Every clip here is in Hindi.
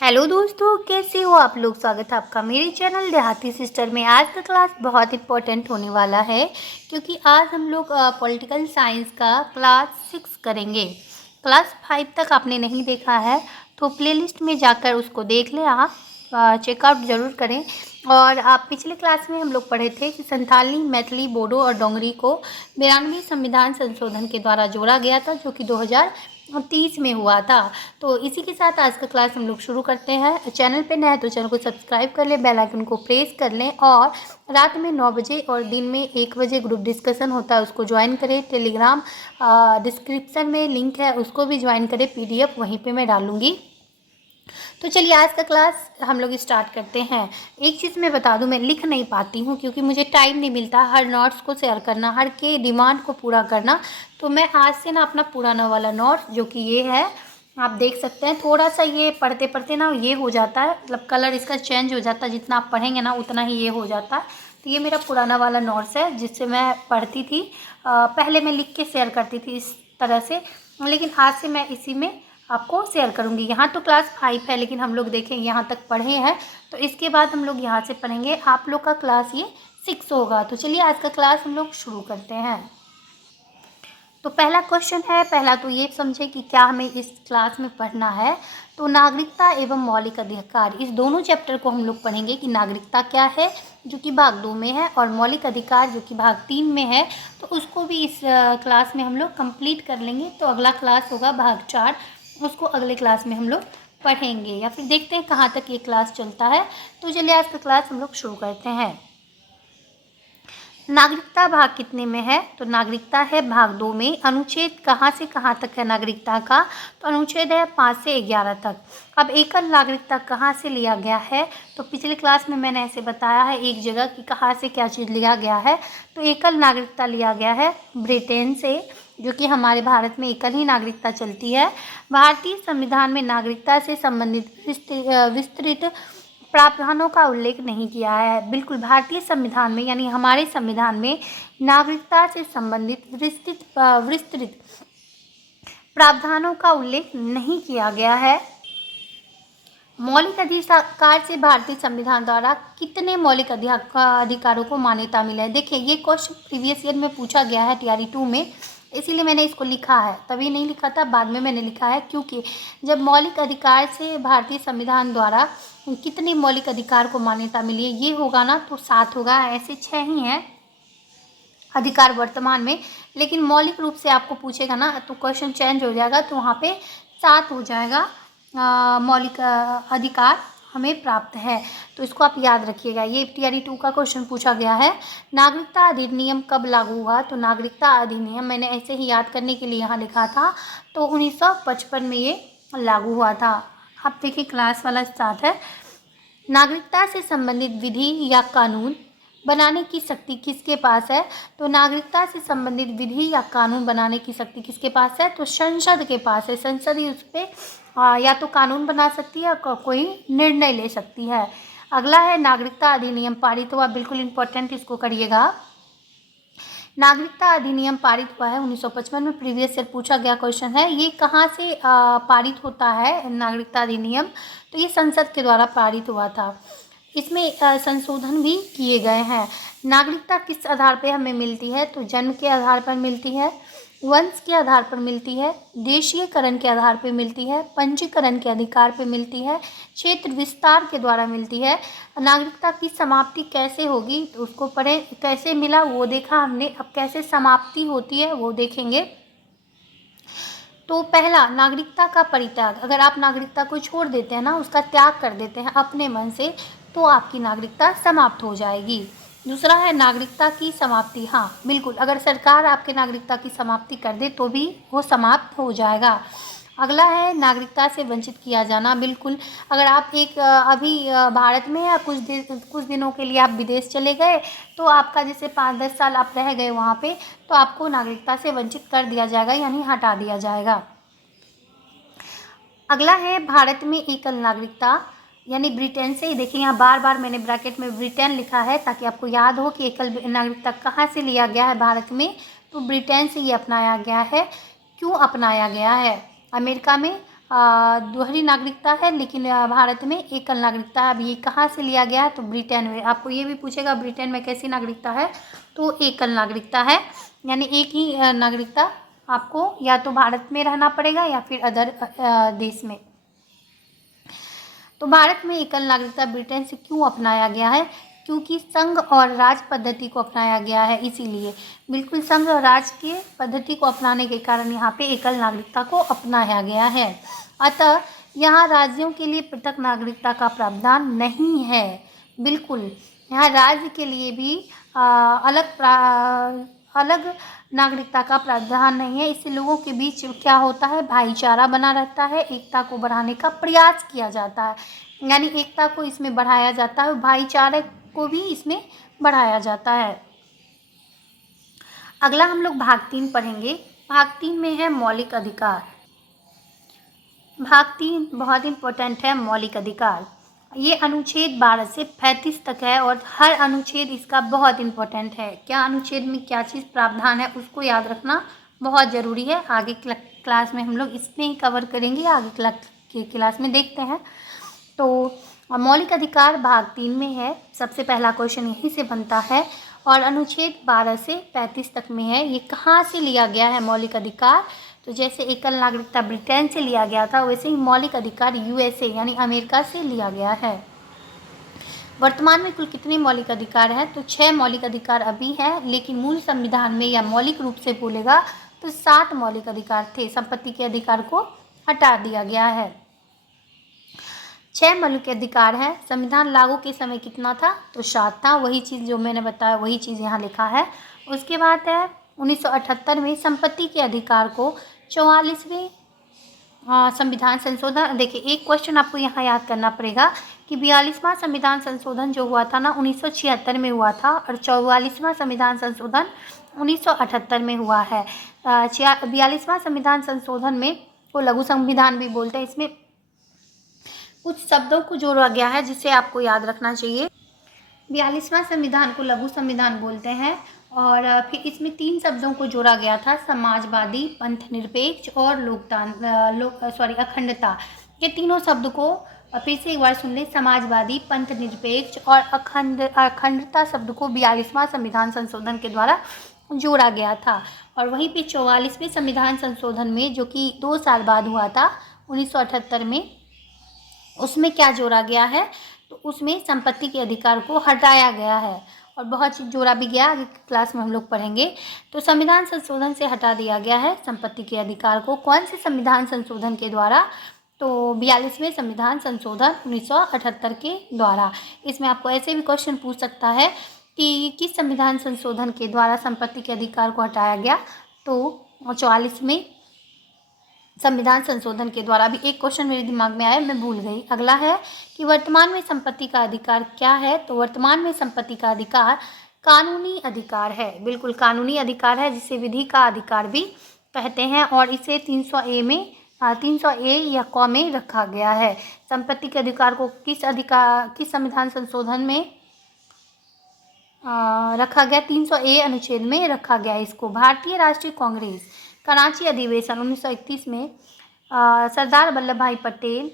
हेलो दोस्तों, कैसे हो आप लोग। स्वागत है आपका मेरे चैनल देहाती सिस्टर में। आज का क्लास बहुत इंपॉर्टेंट होने वाला है क्योंकि आज हम लोग पॉलिटिकल साइंस का क्लास 6 करेंगे। क्लास 5 तक आपने नहीं देखा है तो प्लेलिस्ट में जाकर उसको देख लें, आप चेकआउट ज़रूर करें। और आप पिछले क्लास में हम लोग पढ़े थे कि संथाली, मैथिली, बोडो और डोंगरी को 92वें संविधान संशोधन के द्वारा जोड़ा गया था, जो कि 2030 में हुआ था। तो इसी के साथ आज का क्लास हम लोग शुरू करते हैं। चैनल पे नया है तो चैनल को सब्सक्राइब कर लें, बेल आइकन को प्रेस कर लें और रात में 9 बजे और दिन में 1 बजे ग्रुप डिस्कशन होता है, उसको ज्वाइन करें। टेलीग्राम डिस्क्रिप्शन में लिंक है, उसको भी ज्वाइन करें। PDF वहीं पे मैं डालूँगी। तो चलिए आज का क्लास हम लोग स्टार्ट करते हैं। एक चीज़ मैं बता दूं, मैं लिख नहीं पाती हूं क्योंकि मुझे टाइम नहीं मिलता हर नोट्स को शेयर करना, हर के डिमांड को पूरा करना। तो मैं आज से ना अपना पुराना वाला नोट्स, जो कि ये है, आप देख सकते हैं, थोड़ा सा ये पढ़ते पढ़ते ना ये हो जाता है, मतलब कलर इसका चेंज हो जाता है। जितना आप पढ़ेंगे ना उतना ही ये हो जाता है। तो ये मेरा पुराना वाला नोट्स है जिससे मैं पढ़ती थी। पहले मैं लिख के शेयर करती थी इस तरह से, लेकिन आज से मैं इसी में आपको शेयर करूंगी। यहाँ तो क्लास 5 है लेकिन हम लोग देखें यहाँ तक पढ़े हैं, तो इसके बाद हम लोग यहाँ से पढ़ेंगे। आप लोग का क्लास ये 6 होगा। तो चलिए आज का क्लास हम लोग शुरू करते हैं। तो पहला क्वेश्चन है, पहला तो ये समझे कि क्या हमें इस क्लास में पढ़ना है। तो नागरिकता एवं मौलिक अधिकार, इस दोनों चैप्टर को हम लोग पढ़ेंगे कि नागरिकता क्या है, जो कि भाग 2 में है, और मौलिक अधिकार जो कि भाग 3 में है। तो उसको भी इस क्लास में हम लोग कंप्लीट कर लेंगे। तो अगला क्लास होगा भाग 4, उसको अगले क्लास में हम लोग पढ़ेंगे, या फिर देखते हैं कहाँ तक ये क्लास चलता है। तो चलिए आज का क्लास हम लोग शुरू करते हैं। नागरिकता भाग कितने में है? तो नागरिकता है भाग 2 में। अनुच्छेद कहाँ से कहाँ तक है नागरिकता का? तो अनुच्छेद है 5 से 11 तक। अब एकल नागरिकता कहाँ से लिया गया है? तो पिछले क्लास में मैंने ऐसे बताया है एक जगह कि कहाँ से क्या चीज़ लिया गया है। तो एकल नागरिकता लिया गया है ब्रिटेन से, जो कि हमारे भारत में एकल ही नागरिकता चलती है। भारतीय संविधान में नागरिकता से संबंधित विस्तृत प्रावधानों का उल्लेख नहीं किया है। बिल्कुल, भारतीय संविधान में यानी हमारे संविधान में नागरिकता से संबंधित विस्तृत प्रावधानों का उल्लेख नहीं किया गया है। मौलिक अधिकार से भारतीय संविधान द्वारा कितने मौलिक अधिकारों को मान्यता मिला है? देखिए ये क्वेश्चन प्रीवियस ईयर में पूछा गया है TRE 2 में, इसीलिए मैंने इसको लिखा है। तभी नहीं लिखा था, बाद में मैंने लिखा है, क्योंकि जब मौलिक अधिकार से भारतीय संविधान द्वारा कितने मौलिक अधिकार को मान्यता मिली है ये होगा ना, तो 7 होगा। ऐसे 6 ही हैं अधिकार वर्तमान में, लेकिन मौलिक रूप से आपको पूछेगा ना तो क्वेश्चन चेंज हो जाएगा, तो वहाँ पे 7 हो जाएगा। मौलिक अधिकार हमें प्राप्त है। तो इसको आप याद रखिएगा, ये TRE 2 का क्वेश्चन पूछा गया है। नागरिकता अधिनियम कब लागू हुआ? तो नागरिकता अधिनियम मैंने ऐसे ही याद करने के लिए यहाँ लिखा था, तो 1955 में ये लागू हुआ था। अब देखिए क्लास वाला स्टार्ट है। नागरिकता से संबंधित विधि या कानून बनाने की शक्ति किसके पास है? तो नागरिकता से संबंधित विधि या कानून बनाने की शक्ति किसके पास है? तो संसद के पास है। संसद ही उस पर या तो कानून बना सकती है या कोई निर्णय ले सकती है। अगला है नागरिकता अधिनियम पारित हुआ, बिल्कुल इंपॉर्टेंट, इसको करिएगा। नागरिकता अधिनियम पारित हुआ है 1955 में, प्रीवियस ईयर पूछा गया क्वेश्चन है। ये कहाँ से पारित होता है नागरिकता अधिनियम? तो ये संसद के द्वारा पारित हुआ था। इसमें संशोधन भी किए गए हैं। नागरिकता किस आधार पर हमें मिलती है? तो जन्म के आधार पर मिलती है, वंश के आधार पर मिलती है, देशीयकरण के आधार पर मिलती है, पंजीकरण के अधिकार पर मिलती है, क्षेत्र विस्तार के द्वारा मिलती है। नागरिकता की समाप्ति कैसे होगी तो उसको पढ़े। कैसे मिला वो देखा हमने, अब कैसे समाप्ति होती है वो देखेंगे। तो पहला, नागरिकता का परित्याग। अगर आप नागरिकता को छोड़ देते हैं ना, उसका त्याग कर देते हैं अपने मन से, तो आपकी नागरिकता समाप्त हो जाएगी। दूसरा है नागरिकता की समाप्ति। हाँ बिल्कुल, अगर सरकार आपके नागरिकता की समाप्ति कर दे तो भी वो समाप्त हो जाएगा। अगला है नागरिकता से वंचित किया जाना। बिल्कुल, अगर आप अभी भारत में या कुछ दिनों के लिए आप विदेश चले गए, तो आपका जैसे 5-10 साल आप रह गए वहाँ पे, तो आपको नागरिकता से वंचित कर दिया जाएगा, यानी हटा दिया जाएगा। अगला है भारत में एकल नागरिकता, यानी ब्रिटेन से ही। देखिए यहाँ बार बार मैंने ब्रैकेट में ब्रिटेन लिखा है ताकि आपको याद हो कि एकल नागरिकता कहाँ से लिया गया है भारत में। तो ब्रिटेन से ये अपनाया गया है। क्यों अपनाया गया है? अमेरिका में दोहरी नागरिकता है, लेकिन भारत में एकल नागरिकता है। अब ये कहाँ से लिया गया है? तो ब्रिटेन में। आपको ये भी पूछेगा ब्रिटेन में कैसी नागरिकता है, तो एकल नागरिकता है, यानी एक ही नागरिकता आपको या तो भारत में रहना पड़ेगा या फिर अदर देश में। तो भारत में एकल नागरिकता ब्रिटेन से क्यों अपनाया गया है? क्योंकि संघ और राज पद्धति को अपनाया गया है, इसीलिए। बिल्कुल, संघ और राज के पद्धति को अपनाने के कारण यहाँ पे एकल नागरिकता को अपनाया गया है। अतः यहाँ राज्यों के लिए पृथक नागरिकता का प्रावधान नहीं है। बिल्कुल, यहाँ राज्य के लिए भी अलग नागरिकता का प्रावधान नहीं है। इससे लोगों के बीच क्या होता है? भाईचारा बना रहता है, एकता को बढ़ाने का प्रयास किया जाता है, यानी एकता को इसमें बढ़ाया जाता है, भाईचारे को भी इसमें बढ़ाया जाता है। अगला हम लोग भाग 3 पढ़ेंगे। भाग 3 में है मौलिक अधिकार। भाग 3 बहुत इंपॉर्टेंट है, मौलिक अधिकार। ये अनुच्छेद 12 से 35 तक है और हर अनुच्छेद इसका बहुत इंपॉर्टेंट है। क्या अनुच्छेद में क्या चीज़ प्रावधान है उसको याद रखना बहुत ज़रूरी है। आगे क्लास में हम लोग इसमें ही कवर करेंगे, आगे क्लास में देखते हैं। तो मौलिक अधिकार भाग 3 में है। सबसे पहला क्वेश्चन यहीं से बनता है और अनुच्छेद 12 से 35 तक में है। ये कहाँ से लिया गया है मौलिक अधिकार? तो जैसे एकल नागरिकता ब्रिटेन से लिया गया था, वैसे ही मौलिक अधिकार यूएसए यानी अमेरिका से लिया गया है। वर्तमान में कुल कितने मौलिक अधिकार हैं? तो 6 मौलिक अधिकार अभी हैं, लेकिन मूल संविधान में या मौलिक रूप से बोलेगा तो 7 मौलिक अधिकार थे। संपत्ति के अधिकार को हटा दिया गया है। 6 मौलिक अधिकार है। संविधान लागू के समय कितना था? तो 7 था। वही चीज़ जो मैंने बताया वही चीज़ यहाँ लिखा है। उसके बाद है 1978 में संपत्ति के अधिकार को 44वें संविधान संशोधन। देखिए, एक क्वेश्चन आपको यहाँ याद करना पड़ेगा कि 42वां संविधान संशोधन जो हुआ था ना 1976 में हुआ था और 44वां संविधान संशोधन 1978 में हुआ है। 42वां संविधान संशोधन में को लघु संविधान भी बोलते हैं। इसमें कुछ शब्दों को जोड़ा गया है जिसे आपको याद रखना चाहिए। 42वां संविधान को लघु संविधान बोलते हैं और फिर इसमें 3 शब्दों को जोड़ा गया था, समाजवादी, पंथनिरपेक्ष और अखंडता। ये तीनों शब्द को फिर से एक बार सुन लें। समाजवादी, पंथनिरपेक्ष और अखंडता शब्द को 42वां संविधान संशोधन के द्वारा जोड़ा गया था। और वहीं पे 44वें संविधान संशोधन में, जो कि 2 साल बाद हुआ था 1978 में, उसमें क्या जोड़ा गया है? तो उसमें संपत्ति के अधिकार को हटाया गया है और बहुत चीज़ जोड़ा भी गया, आगे क्लास में हम लोग पढ़ेंगे। तो संविधान संशोधन से हटा दिया गया है संपत्ति के अधिकार को। कौन से संविधान संशोधन के द्वारा? तो 42वें संविधान संशोधन 1978 के द्वारा। इसमें आपको ऐसे भी क्वेश्चन पूछ सकता है कि किस संविधान संशोधन के द्वारा संपत्ति के अधिकार को हटाया गया? तो 44वें संविधान संशोधन के द्वारा। भी एक क्वेश्चन मेरे दिमाग में आया, मैं भूल गई। अगला है कि वर्तमान में संपत्ति का अधिकार क्या है? तो वर्तमान में संपत्ति का अधिकार कानूनी अधिकार है। बिल्कुल, कानूनी अधिकार है, जिसे विधि का अधिकार भी कहते हैं और इसे 300A या क में रखा गया है। संपत्ति के अधिकार को किस संविधान संशोधन में रखा गया? 300A अनुच्छेद में रखा गया। इसको भारतीय राष्ट्रीय कांग्रेस कराची अधिवेशन 1931 में सरदार वल्लभ भाई पटेल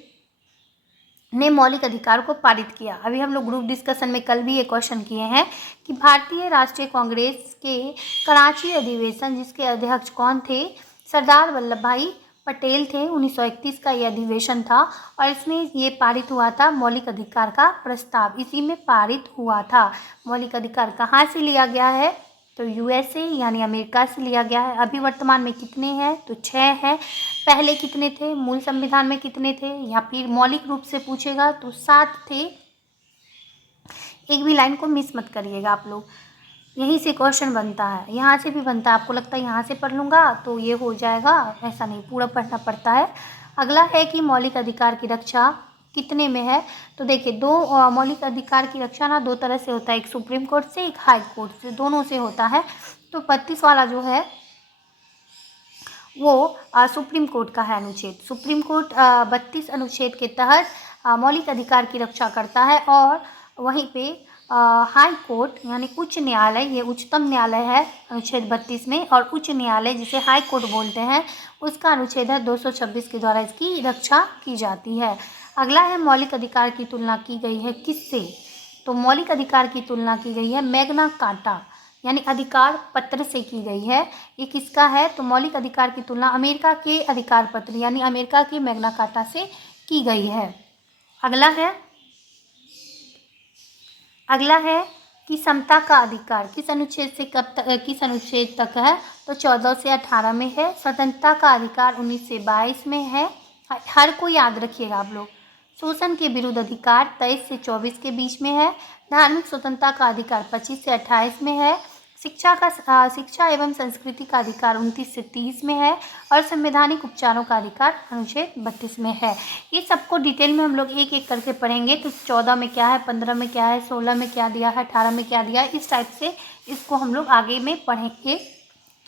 ने मौलिक अधिकार को पारित किया। अभी हम लोग ग्रुप डिस्कशन में कल भी ये क्वेश्चन किए हैं कि भारतीय राष्ट्रीय कांग्रेस के कराची अधिवेशन, जिसके अध्यक्ष कौन थे? सरदार वल्लभ भाई पटेल थे। 1931 का ये अधिवेशन था और इसमें ये पारित हुआ था मौलिक अधिकार का प्रस्ताव, इसी में पारित हुआ था। मौलिक अधिकार कहाँ से लिया गया है? तो यूएसए यानी अमेरिका से लिया गया है। अभी वर्तमान में कितने हैं? तो 6 हैं। पहले कितने थे? मूल संविधान में कितने थे? या फिर मौलिक रूप से पूछेगा तो 7 थे। एक भी लाइन को मिस मत करिएगा आप लोग, यहीं से क्वेश्चन बनता है, यहाँ से भी बनता है। आपको लगता है यहाँ से पढ़ लूँगा तो ये हो जाएगा, ऐसा नहीं, पूरा पढ़ना पड़ता है। अगला है कि मौलिक अधिकार की रक्षा कितने में है? तो देखिए, 2 मौलिक अधिकार की रक्षा ना 2 तरह से होता है, एक सुप्रीम कोर्ट से, एक हाई कोर्ट से, दोनों से होता है। तो 32 वाला जो है वो सुप्रीम कोर्ट का है अनुच्छेद। सुप्रीम कोर्ट 32 अनुच्छेद के तहत मौलिक अधिकार की रक्षा करता है और वहीं पे हाई कोर्ट यानी उच्च न्यायालय, ये उच्चतम न्यायालय है अनुच्छेद 32 में, और उच्च न्यायालय जिसे हाई कोर्ट बोलते हैं उसका अनुच्छेद है 226 के द्वारा इसकी रक्षा की जाती है। अगला है मौलिक अधिकार की तुलना की गई है किससे? तो मौलिक अधिकार की तुलना की गई है मैग्ना कार्टा यानी अधिकार पत्र से की गई है। ये किसका है? तो मौलिक अधिकार की तुलना अमेरिका के अधिकार पत्र यानी अमेरिका के मैग्ना कार्टा से की गई है। अगला है कि समता का अधिकार किस अनुच्छेद से किस अनुच्छेद तक है? तो 14 से 18 में है। स्वतंत्रता का अधिकार 19 से 22 में है। हर को याद रखिएगा आप लोग। शोषण के विरुद्ध अधिकार 23 से 24 के बीच में है। धार्मिक स्वतंत्रता का अधिकार 25 से 28 में है। शिक्षा एवं संस्कृति का अधिकार 29 से 30 में है। और संवैधानिक उपचारों का अधिकार अनुच्छेद 32 में है। ये सबको डिटेल में हम लोग एक एक करके पढ़ेंगे। तो 14 में क्या है, 15 में क्या है, 16 में क्या दिया है, 18 में क्या दिया है, इस टाइप से इसको हम लोग आगे में पढ़ेंगे।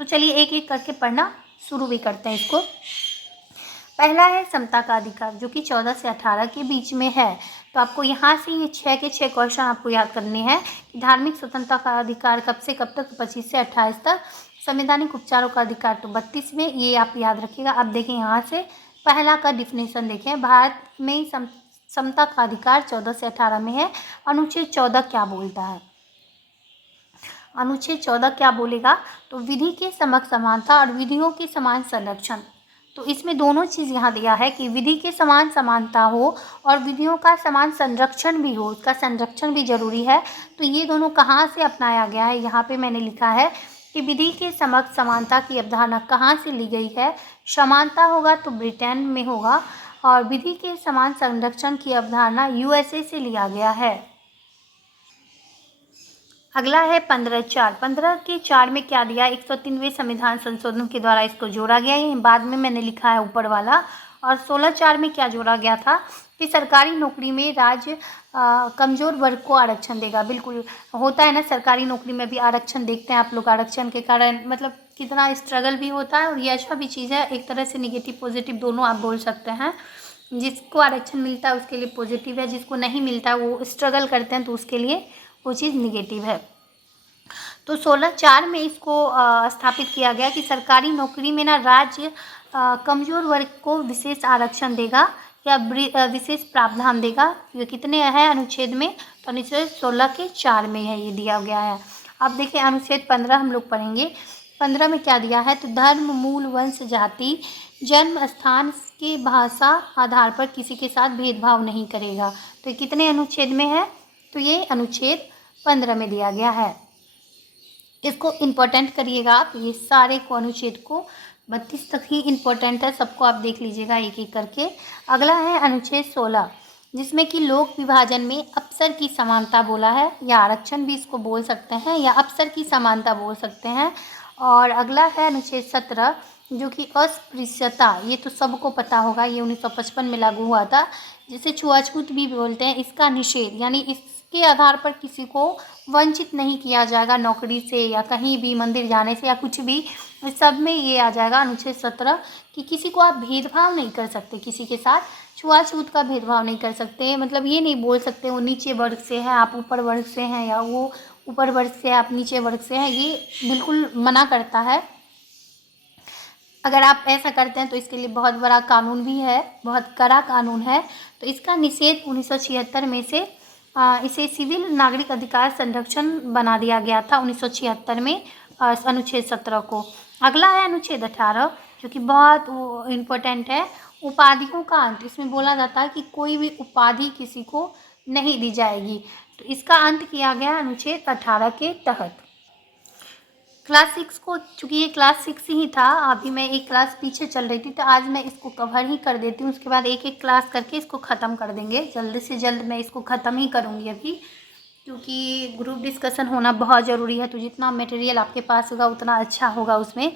तो चलिए एक एक करके पढ़ना शुरू भी करते हैं इसको। पहला है समता का अधिकार जो कि 14 से 18 के बीच में है। तो आपको यहाँ से ये 6 के 6 क्वेश्चन आपको याद करने हैं कि धार्मिक स्वतंत्रता का अधिकार कब से कब तक? 25 से 28 तक। संवैधानिक उपचारों का अधिकार तो 32 में, ये आप याद रखिएगा। अब देखें यहाँ से पहला का डिफिनेशन देखें। भारत में समता का अधिकार 14 से 18 में है। अनुच्छेद 14 क्या बोलता है? अनुच्छेद 14 क्या बोलेगा? तो विधि के समक्ष समानता और विधियों के समान संरक्षण। तो इसमें दोनों चीज़ यहाँ दिया है कि विधि के समान समानता हो और विधियों का समान संरक्षण भी हो, उसका संरक्षण भी जरूरी है। तो ये दोनों कहाँ से अपनाया गया है? यहाँ पे मैंने लिखा है कि विधि के समक्ष समानता की अवधारणा कहाँ से ली गई है? समानता होगा तो ब्रिटेन में होगा और विधि के समान संरक्षण की अवधारणा USA से लिया गया है। अगला है 15(4). 15 के 4 में क्या दिया? 103वें संविधान संशोधन के द्वारा इसको जोड़ा गया है। बाद में मैंने लिखा है ऊपर वाला। और 16(4) में क्या जोड़ा गया था कि सरकारी नौकरी में राज्य कमज़ोर वर्ग को आरक्षण देगा। बिल्कुल होता है ना, सरकारी नौकरी में भी आरक्षण देखते हैं आप लोग। आरक्षण के कारण मतलब कितना स्ट्रगल भी होता है और ये अच्छा भी चीज़ है। एक तरह से निगेटिव पॉजिटिव दोनों आप बोल सकते हैं। जिसको आरक्षण मिलता है उसके लिए पॉजिटिव है, जिसको नहीं मिलता है वो स्ट्रगल करते हैं तो उसके लिए वो चीज़ निगेटिव है। तो 16(4) में इसको स्थापित किया गया कि सरकारी नौकरी में ना राज्य कमज़ोर वर्ग को विशेष आरक्षण देगा या विशेष प्रावधान देगा। ये कितने है अनुच्छेद में? तो अनुच्छेद 16 के 4 में है, ये दिया गया है। अब देखिए अनुच्छेद 15 हम लोग पढ़ेंगे। 15 में क्या दिया है? तो धर्म, मूल, वंश, जाति, जन्म स्थान के भाषा आधार पर किसी के साथ भेदभाव नहीं करेगा। तो ये कितने अनुच्छेद में है? तो ये अनुच्छेद 15 में दिया गया है। इसको इम्पोर्टेंट करिएगा आप, ये सारे को अनुच्छेद को 32 तक ही इम्पोर्टेंट है, सबको आप देख लीजिएगा एक एक करके। अगला है अनुच्छेद 16 जिसमें कि लोक विभाजन में अवसर की समानता बोला है, या आरक्षण भी इसको बोल सकते हैं या अवसर की समानता बोल सकते हैं। और अगला है अनुच्छेद 17 जो कि अस्पृश्यता, ये तो सबको पता होगा, ये 1955 में लागू हुआ था, जिसे छुआछूत भी बोलते हैं। इसका निषेध यानी इसके आधार पर किसी को वंचित नहीं किया जाएगा नौकरी से या कहीं भी मंदिर जाने से या कुछ भी, सब में ये आ जाएगा अनुच्छेद 17 कि किसी को आप भेदभाव नहीं कर सकते, किसी के साथ छुआछूत का भेदभाव नहीं कर सकते। मतलब ये नहीं बोल सकते वो नीचे वर्ग से है आप ऊपर वर्ग से हैं, या वो ऊपर वर्ग से आप नीचे वर्ग से हैं, ये बिल्कुल मना करता है। अगर आप ऐसा करते हैं तो इसके लिए बहुत बड़ा कानून भी है, बहुत कड़ा कानून है। तो इसका निषेध 1976 में से इसे सिविल नागरिक अधिकार संरक्षण बना दिया गया था 1976 में अनुच्छेद 17 को। अगला है अनुच्छेद 18 जो कि बहुत इम्पोर्टेंट है, उपाधियों का अंत। इसमें बोला जाता है कि कोई भी उपाधि किसी को नहीं दी जाएगी, तो इसका अंत किया गया अनुच्छेद 18 के तहत। क्लास 6 को, चूँकि ये क्लास 6 ही था, अभी मैं एक क्लास पीछे चल रही थी तो आज मैं इसको कवर ही कर देती हूँ, उसके बाद एक एक क्लास करके इसको ख़त्म कर देंगे। जल्द से जल्द मैं इसको ख़त्म ही करूँगी अभी, क्योंकि ग्रुप डिस्कशन होना बहुत ज़रूरी है। तो जितना मटेरियल आपके पास होगा उतना अच्छा होगा उसमें।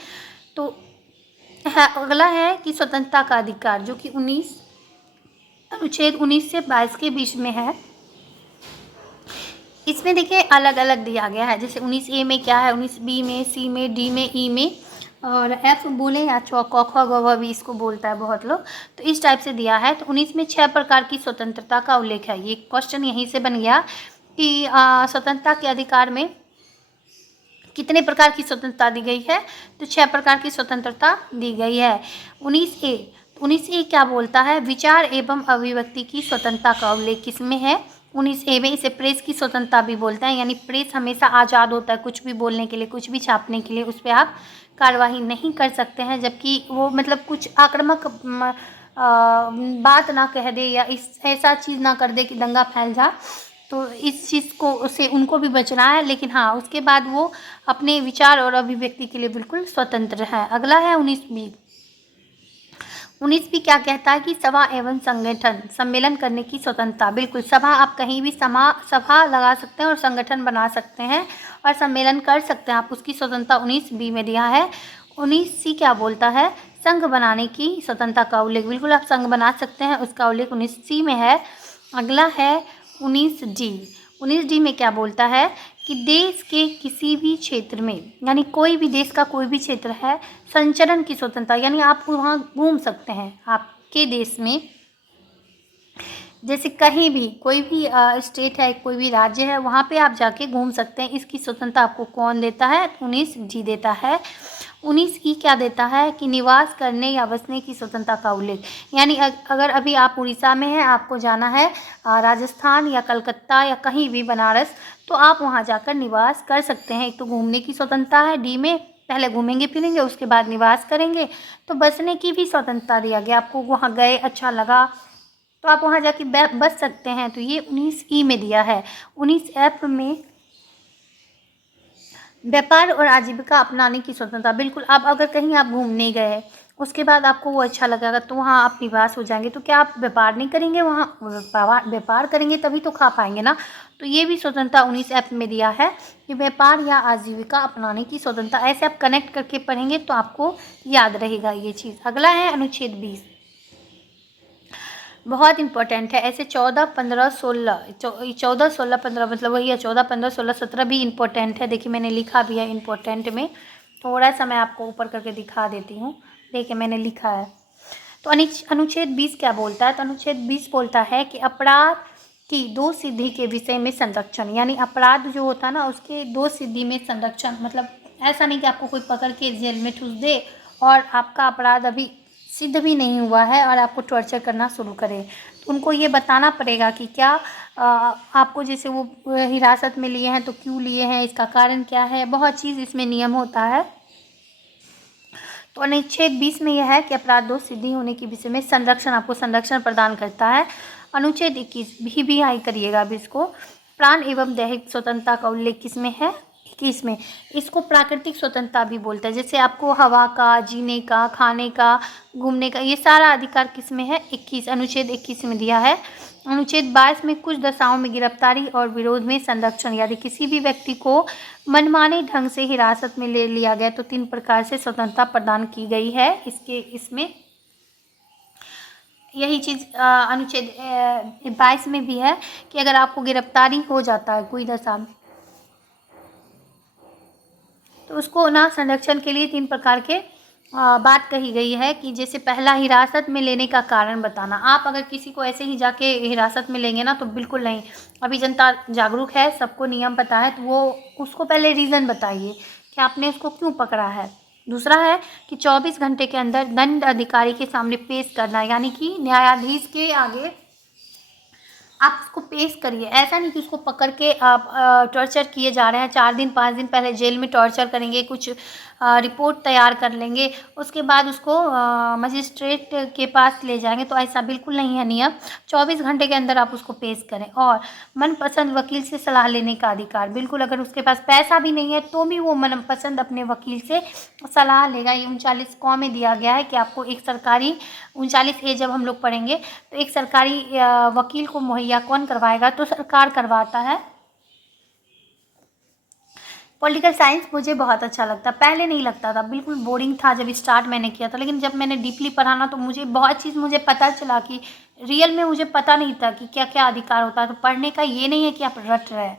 तो अगला है कि स्वतंत्रता का अधिकार जो कि अनुच्छेद 19 से 22 के बीच में है। इसमें देखिए अलग अलग दिया गया है, जैसे 19A में क्या है, 19B में, C में, D में, E में, और F बोले या क ख ग भी इसको बोलता है बहुत लोग, तो इस टाइप से दिया है। तो 19 में 6 प्रकार की स्वतंत्रता का उल्लेख है। ये क्वेश्चन यहीं से बन गया कि स्वतंत्रता के अधिकार में कितने प्रकार की स्वतंत्रता दी गई है? तो 6 प्रकार की स्वतंत्रता दी गई है। 19A क्या बोलता है? विचार एवं अभिव्यक्ति की स्वतंत्रता का उल्लेख किसमें है? 19A में। इसे प्रेस की स्वतंत्रता भी बोलते हैं, यानी प्रेस हमेशा आज़ाद होता है कुछ भी बोलने के लिए, कुछ भी छापने के लिए, उस पर आप कार्यवाही नहीं कर सकते हैं, जबकि वो मतलब कुछ आक्रामक बात ना कह दे या ऐसा चीज़ ना कर दे कि दंगा फैल जाए, तो इस चीज़ को उसे उनको भी बचना है। लेकिन हाँ, उसके बाद वो अपने विचार और अभिव्यक्ति के लिए बिल्कुल स्वतंत्र है। अगला है 19B। 19B क्या कहता है कि सभा एवं संगठन सम्मेलन करने की स्वतंत्रता। बिल्कुल, सभा आप कहीं भी सभा लगा सकते हैं और संगठन बना सकते हैं और सम्मेलन कर सकते हैं आप, उसकी स्वतंत्रता 19B में दिया है। 19C क्या बोलता है? संघ बनाने की स्वतंत्रता का उल्लेख। बिल्कुल, आप संघ बना सकते हैं, उसका उल्लेख 19C में है। अगला है 19D। 19D में क्या बोलता है कि देश के किसी भी क्षेत्र में, यानी कोई भी देश का कोई भी क्षेत्र है, संचरण की स्वतंत्रता, यानी आप वहाँ घूम सकते हैं आपके देश में, जैसे कहीं भी कोई भी स्टेट है, कोई भी राज्य है, वहाँ पे आप जाके घूम सकते हैं। इसकी स्वतंत्रता आपको कौन देता है? 19D देता है। 19E क्या देता है कि निवास करने या बसने की स्वतंत्रता का उल्लेख, यानी अगर अभी आप उड़ीसा में हैं, आपको जाना है राजस्थान या कलकत्ता या कहीं भी बनारस, तो आप वहाँ जाकर निवास कर सकते हैं। एक तो घूमने की स्वतंत्रता है डी में, पहले घूमेंगे फिरेंगे, उसके बाद निवास करेंगे। तो बसने की भी स्वतंत्रता दिया गया, आपको वहाँ गए अच्छा लगा तो आप वहाँ जाके बस सकते हैं, तो ये 19E में दिया है। 19F में व्यापार और आजीविका अपनाने की स्वतंत्रता। बिल्कुल, आप अगर कहीं आप घूमने गए, उसके बाद आपको वो अच्छा लगेगा तो वहाँ आप निवास हो जाएंगे, तो क्या आप व्यापार नहीं करेंगे? वहाँ व्यापार करेंगे तभी तो खा पाएंगे ना। तो ये भी स्वतंत्रता 19F में दिया है कि व्यापार या आजीविका अपनाने की स्वतंत्रता। ऐसे आप कनेक्ट करके पढ़ेंगे तो आपको याद रहेगा ये चीज़। अगला है अनुच्छेद 20। बहुत इंपॉर्टेंट है। ऐसे 14, 15, 16, 14, 16, 15 मतलब वही है, 14, 15, 16, 17 भी इंपॉर्टेंट है। देखिए मैंने लिखा भी है इंपॉर्टेंट में, थोड़ा सा मैं आपको ऊपर करके दिखा देती हूँ। देखिए मैंने लिखा है। तो अनुच्छेद 20 क्या बोलता है? तो अनुच्छेद 20 बोलता है कि अपराध की 2 सिद्धि के विषय में संरक्षण, यानी अपराध जो होता है ना, उसके 2 सिद्धि में संरक्षण, मतलब ऐसा नहीं कि आपको कोई पकड़ के जेल में ठूस दे और आपका अपराध अभी सिद्ध भी नहीं हुआ है और आपको टॉर्चर करना शुरू करे। तो उनको ये बताना पड़ेगा कि क्या आपको, जैसे वो हिरासत में लिए हैं तो क्यों लिए हैं, इसका कारण क्या है, बहुत चीज़ इसमें नियम होता है। तो अनुच्छेद 20 में यह है कि अपराध 2 सिद्धि होने के विषय में संरक्षण, आपको संरक्षण प्रदान करता है। अनुच्छेद 21 भी आई करिएगा अब इसको। प्राण एवं दैहिक स्वतंत्रता का उल्लेख किसमें है? 21 में। इसको प्राकृतिक स्वतंत्रता भी बोलते हैं, जैसे आपको हवा का, जीने का, खाने का, घूमने का, ये सारा अधिकार किसमें है? 21, अनुच्छेद 21 में दिया है। अनुच्छेद 22 में कुछ दशाओं में गिरफ्तारी और विरोध में संरक्षण, यदि किसी भी व्यक्ति को मनमाने ढंग से हिरासत में ले लिया गया तो 3 प्रकार से स्वतंत्रता प्रदान की गई है। इसमें यही चीज़ अनुच्छेद 22 में भी है कि अगर आपको गिरफ्तारी हो जाता है कोई दशा में, तो उसको ना संरक्षण के लिए 3 प्रकार के बात कही गई है कि जैसे पहला, हिरासत में लेने का कारण बताना। आप अगर किसी को ऐसे ही जाके हिरासत में लेंगे ना तो बिल्कुल नहीं। अभी जनता जागरूक है, सबको नियम पता है, तो वो उसको पहले रीज़न बताइए कि आपने उसको क्यों पकड़ा है। दूसरा है कि 24 घंटे के अंदर दंड अधिकारी के सामने पेश करना, यानी कि न्यायाधीश के आगे आप उसको पेश करिए। ऐसा नहीं कि उसको पकड़ के आप टॉर्चर किए जा रहे हैं, 4 दिन 5 दिन पहले जेल में टॉर्चर करेंगे, कुछ रिपोर्ट तैयार कर लेंगे, उसके बाद उसको मजिस्ट्रेट के पास ले जाएंगे, तो ऐसा बिल्कुल नहीं है नियम। 24 घंटे के अंदर आप उसको पेश करें। और मनपसंद वकील से सलाह लेने का अधिकार, बिल्कुल अगर उसके पास पैसा भी नहीं है तो भी वो मनपसंद अपने वकील से सलाह लेगा। ये 39 में दिया गया है कि आपको एक सरकारी 39A जब हम लोग पढ़ेंगे तो एक सरकारी वकील को मुहैया कौन करवाएगा? तो सरकार करवाता है। पॉलिटिकल साइंस मुझे बहुत अच्छा लगता, पहले नहीं लगता था, बिल्कुल बोरिंग था जब स्टार्ट मैंने किया था, लेकिन जब मैंने डीपली पढ़ा ना तो मुझे बहुत चीज़ मुझे पता चला कि रियल में मुझे पता नहीं था कि क्या क्या अधिकार होता है। तो पढ़ने का ये नहीं है कि आप रट रहे हैं,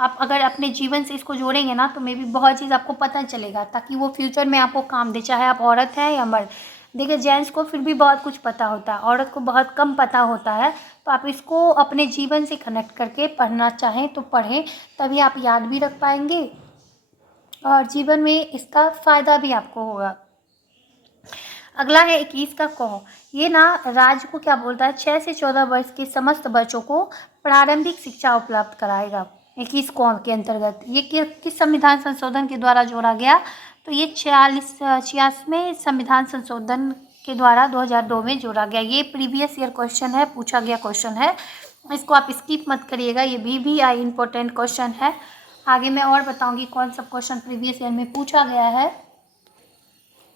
आप अगर अपने जीवन से इसको जोड़ेंगे ना तो मे भी बहुत चीज़ आपको पता चलेगा, ताकि वो फ्यूचर में आपको काम दे, चाहे आप औरत हैं या मर्द। देखिए जेंट्स को फिर भी बहुत कुछ पता होता है, औरत को बहुत कम पता होता है। तो आप इसको अपने जीवन से कनेक्ट करके पढ़ना चाहें तो पढ़ें, तभी आप याद भी रख पाएंगे और जीवन में इसका फ़ायदा भी आपको होगा। अगला है 21 का कौ। ये ना राज्य को क्या बोलता है, 6 से 14 वर्ष के समस्त बच्चों को प्रारंभिक शिक्षा उपलब्ध कराएगा। 21 कौ के अंतर्गत ये किस संविधान संशोधन के द्वारा जोड़ा गया, तो ये 46वें संविधान संशोधन के द्वारा 2002 में जोड़ा गया। ये प्रीवियस ईयर क्वेश्चन है, पूछा गया क्वेश्चन है, इसको आप स्किप मत करिएगा, ये BBI इम्पोर्टेंट क्वेश्चन है। आगे मैं और बताऊंगी कौन सा क्वेश्चन प्रीवियस ईयर में पूछा गया है,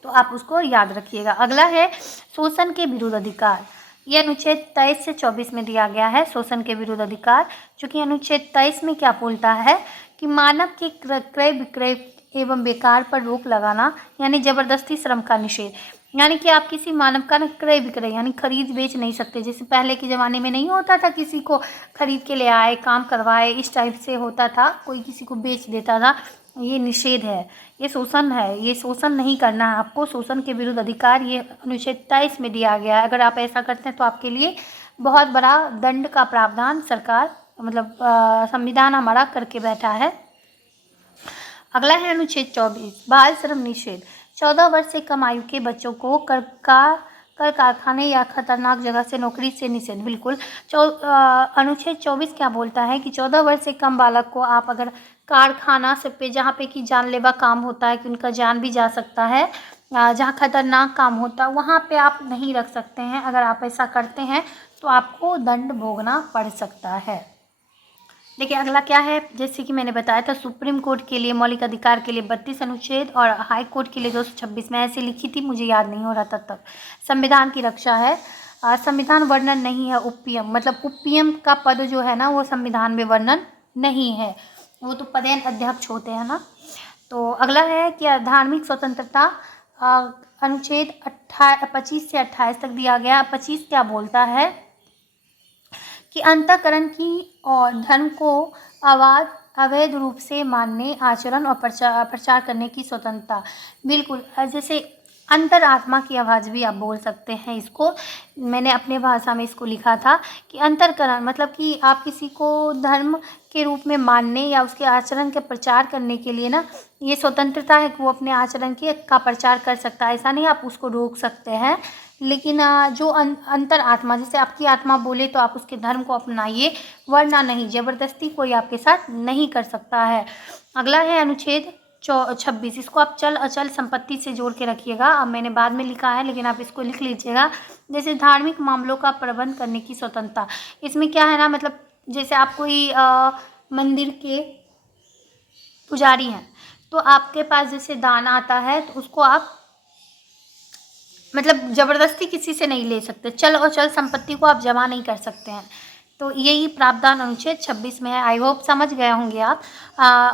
तो आप उसको याद रखिएगा। अगला है शोषण के विरुद्ध अधिकार। ये अनुच्छेद 23 से 24 में दिया गया है, शोषण के विरुद्ध अधिकार, जो कि अनुच्छेद 23 में क्या बोलता है कि मानव के क्रय विक्रय एवं बेकार पर रोक लगाना, यानी जबरदस्ती श्रम का निषेध। यानी कि आप किसी मानव का क्रय विक्रय यानी खरीद बेच नहीं सकते। जैसे पहले के ज़माने में नहीं होता था, किसी को खरीद के ले आए, काम करवाए, इस टाइप से होता था, कोई किसी को बेच देता था। ये निषेध है, ये शोषण है, ये शोषण नहीं करना है आपको। शोषण के विरुद्ध अधिकार ये अनुच्छेद 23 में दिया गया है। अगर आप ऐसा करते हैं तो आपके लिए बहुत बड़ा दंड का प्रावधान सरकार मतलब संविधान हमारा करके बैठा है। अगला है अनुच्छेद 24 बाल श्रम निषेध। 14 वर्ष से कम आयु के बच्चों को कर कारखाने या खतरनाक जगह से नौकरी से निषेध। बिल्कुल अनुच्छेद 24 क्या बोलता है कि 14 वर्ष से कम बालक को आप अगर कारखाना से पे जहाँ पे कि जानलेवा काम होता है कि उनका जान भी जा सकता है, जहाँ खतरनाक काम होता है वहाँ पे आप नहीं रख सकते हैं। अगर आप ऐसा करते हैं तो आपको दंड भोगना पड़ सकता है। देखिए अगला क्या है, जैसे कि मैंने बताया था सुप्रीम कोर्ट के लिए मौलिक अधिकार के लिए 32 अनुच्छेद और हाई कोर्ट के लिए 226 में ऐसे लिखी थी, मुझे याद नहीं हो रहा था तब। संविधान की रक्षा है, संविधान वर्णन नहीं है उपयम, मतलब उपयम का पद जो है ना वो संविधान में वर्णन नहीं है, वो तो पदेन अध्यक्ष होते हैं ना। तो अगला है कि धार्मिक स्वतंत्रता, अनुच्छेद 25 से 28 तक दिया गया। 25 क्या बोलता है कि अंतःकरण की और धर्म को अवैध रूप से मानने, आचरण और प्रचार करने की स्वतंत्रता। बिल्कुल जैसे अंतरात्मा की आवाज़ भी आप बोल सकते हैं इसको। मैंने अपने भाषा में इसको लिखा था कि अंतःकरण मतलब कि आप किसी को धर्म के रूप में मानने या उसके आचरण के प्रचार करने के लिए ना ये स्वतंत्रता है कि वो अपने आचरण का प्रचार कर सकता है। ऐसा नहीं आप उसको रोक सकते हैं, लेकिन जो अंतर आत्मा, जैसे आपकी आत्मा बोले तो आप उसके धर्म को अपनाइए, वरना नहीं, ज़बरदस्ती कोई आपके साथ नहीं कर सकता है। अगला है अनुच्छेद 26, इसको आप चल अचल संपत्ति से जोड़ के रखिएगा। अब मैंने बाद में लिखा है लेकिन आप इसको लिख लीजिएगा। जैसे धार्मिक मामलों का प्रबंध करने की स्वतंत्रता, इसमें क्या है ना, मतलब जैसे आप कोई मंदिर के पुजारी हैं तो आपके पास जैसे दान आता है तो उसको आप मतलब ज़बरदस्ती किसी से नहीं ले सकते, चल और चल संपत्ति को आप जमा नहीं कर सकते हैं। तो यही प्रावधान अनुच्छेद 26 में है। आई होप समझ गए होंगे आप,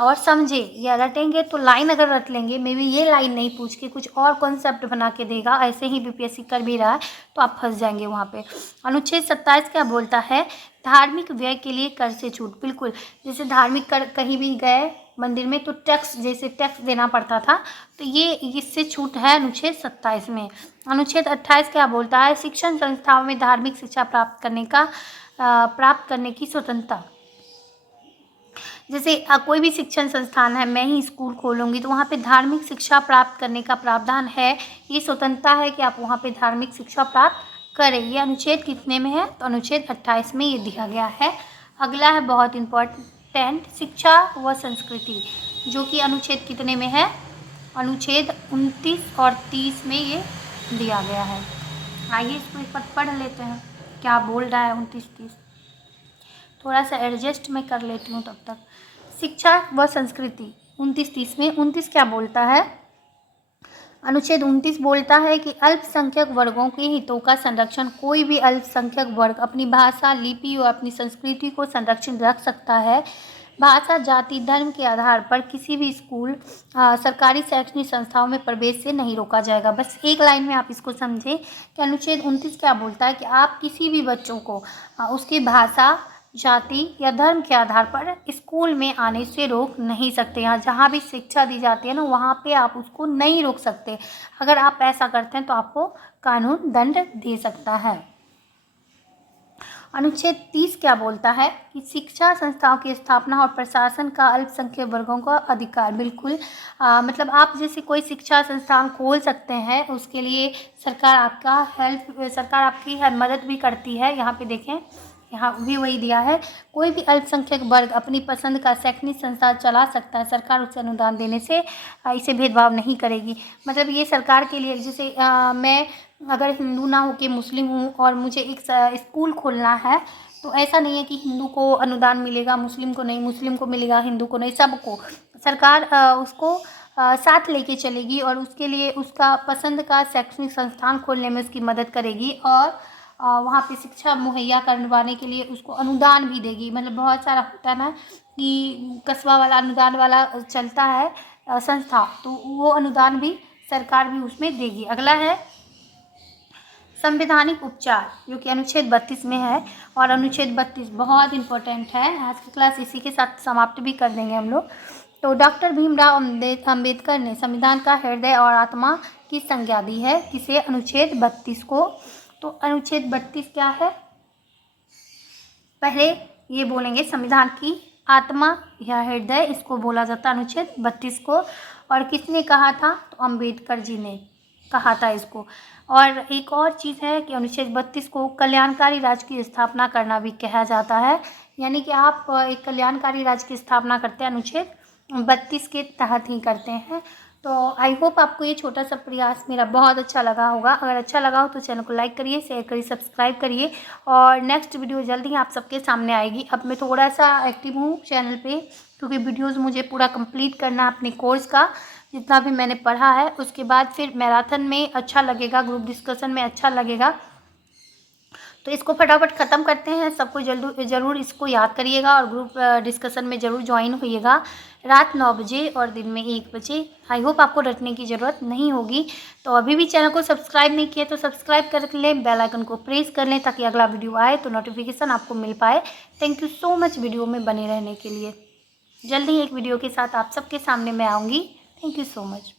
और समझे या रटेंगे तो लाइन अगर रट लेंगे, मे बी ये लाइन नहीं पूछ के कुछ और कॉन्सेप्ट बना के देगा, ऐसे ही BPSC कर भी रहा है तो आप फंस जाएंगे वहाँ पे। अनुच्छेद 27 क्या बोलता है, धार्मिक व्यय के लिए कर से छूट। बिल्कुल जैसे धार्मिक कर कहीं भी गए मंदिर में तो टैक्स, जैसे टैक्स देना पड़ता था, तो ये इससे छूट है अनुच्छेद 27 में। अनुच्छेद 28 क्या बोलता है, शिक्षण संस्थाओं में धार्मिक शिक्षा प्राप्त करने की स्वतंत्रता। जैसे कोई भी शिक्षण संस्थान है, मैं ही स्कूल खोलूँगी तो वहाँ पे धार्मिक शिक्षा प्राप्त करने का प्रावधान है। ये स्वतंत्रता है कि आप वहाँ पे धार्मिक शिक्षा प्राप्त करें। ये अनुच्छेद कितने में है, तो अनुच्छेद 28 में ये दिया गया है। अगला है बहुत इम्पोर्टेंट शिक्षा व संस्कृति, जो कि अनुच्छेद कितने में है, अनुच्छेद 29 और 30 में ये दिया गया है। आइए इसको एक बार पढ़ लेते हैं क्या बोल रहा है 29-30, थोड़ा सा एडजस्ट मैं कर लेती हूँ तब तक। शिक्षा व संस्कृति 29-30 में 29 क्या बोलता है, अनुच्छेद 29 बोलता है कि अल्पसंख्यक वर्गों के हितों का संरक्षण, कोई भी अल्पसंख्यक वर्ग अपनी भाषा, लिपि और अपनी संस्कृति को संरक्षित रख सकता है। भाषा, जाति, धर्म के आधार पर किसी भी स्कूल, सरकारी शैक्षणिक संस्थाओं में प्रवेश से नहीं रोका जाएगा। बस एक लाइन में आप इसको समझें कि अनुच्छेद 29 क्या बोलता है कि आप किसी भी बच्चों को उसकी भाषा, जाति या धर्म के आधार पर स्कूल में आने से रोक नहीं सकते। यहाँ जहाँ भी शिक्षा दी जाती है ना वहाँ पे आप उसको नहीं रोक सकते। अगर आप ऐसा करते हैं तो आपको कानून दंड दे सकता है। अनुच्छेद 30 क्या बोलता है कि शिक्षा संस्थाओं की स्थापना और प्रशासन का अल्पसंख्यक वर्गों का अधिकार। बिल्कुल मतलब आप जैसे कोई शिक्षा संस्थान खोल सकते हैं, उसके लिए सरकार आपकी मदद भी करती है। यहाँ पे देखें, यहाँ भी वही दिया है, कोई भी अल्पसंख्यक वर्ग अपनी पसंद का शैक्षणिक संस्थान चला सकता है, सरकार उसे अनुदान देने से इसे भेदभाव नहीं करेगी। मतलब ये सरकार के लिए, जैसे मैं अगर हिंदू ना हो के मुस्लिम हूँ और मुझे एक स्कूल खोलना है, तो ऐसा नहीं है कि हिंदू को अनुदान मिलेगा, मुस्लिम को नहीं, मुस्लिम को मिलेगा, हिंदू को नहीं, सबको सरकार उसको साथ लेके चलेगी और उसके लिए उसका पसंद का शैक्षणिक संस्थान खोलने में उसकी मदद करेगी और वहाँ पे शिक्षा मुहैया करवाने के लिए उसको अनुदान भी देगी। मतलब बहुत सारा होता है ना कि कस्बा वाला अनुदान वाला चलता है संस्था, तो वो अनुदान भी सरकार भी उसमें देगी। अगला है संवैधानिक उपचार, जो कि अनुच्छेद 32 में है। और अनुच्छेद 32 बहुत इंपॉर्टेंट है। आज की क्लास इसी के साथ समाप्त भी कर देंगे हम लोग। तो डॉक्टर भीमराव अंबेडकर ने संविधान का हृदय और आत्मा की संज्ञा दी है किसे? अनुच्छेद 32 को। तो अनुच्छेद 32 क्या है? पहले ये बोलेंगे संविधान की आत्मा या हृदय, इसको बोला जाता है अनुच्छेद 32 को। और किसने कहा था? तो अंबेडकर जी ने कहा था इसको। और एक और चीज़ है कि अनुच्छेद 32 को कल्याणकारी राज्य की स्थापना करना भी कहा जाता है। यानी कि आप एक कल्याणकारी राज्य की स्थापना करते हैं अनुच्छेद 32 के तहत ही करते हैं। तो आई होप आपको ये छोटा सा प्रयास मेरा बहुत अच्छा लगा होगा। अगर अच्छा लगा हो तो चैनल को लाइक करिए, शेयर करिए, सब्सक्राइब करिए। और नेक्स्ट वीडियो जल्दी ही आप सबके सामने आएगी। अब मैं थोड़ा सा एक्टिव हूँ चैनल पे, क्योंकि वीडियोज़ मुझे पूरा कंप्लीट करना है अपने कोर्स का, जितना भी मैंने पढ़ा है। उसके बाद फिर मैराथन में अच्छा लगेगा, ग्रुप डिस्कशन में अच्छा लगेगा। तो इसको फटाफट ख़त्म करते हैं। सबको ज़रूर इसको याद करिएगा और ग्रुप डिस्कशन में ज़रूर ज्वाइन होइएगा रात 9 बजे और दिन में 1 बजे। आई होप आपको रटने की ज़रूरत नहीं होगी। तो अभी भी चैनल को सब्सक्राइब नहीं किया तो सब्सक्राइब कर लें, बेल आइकन को प्रेस कर लें ताकि अगला वीडियो आए तो नोटिफिकेशन आपको मिल पाए। Thank you so much video में बने रहने के लिए। जल्दी ही एक वीडियो के साथ आप सबके सामने मैं आऊँगी। Thank you so much.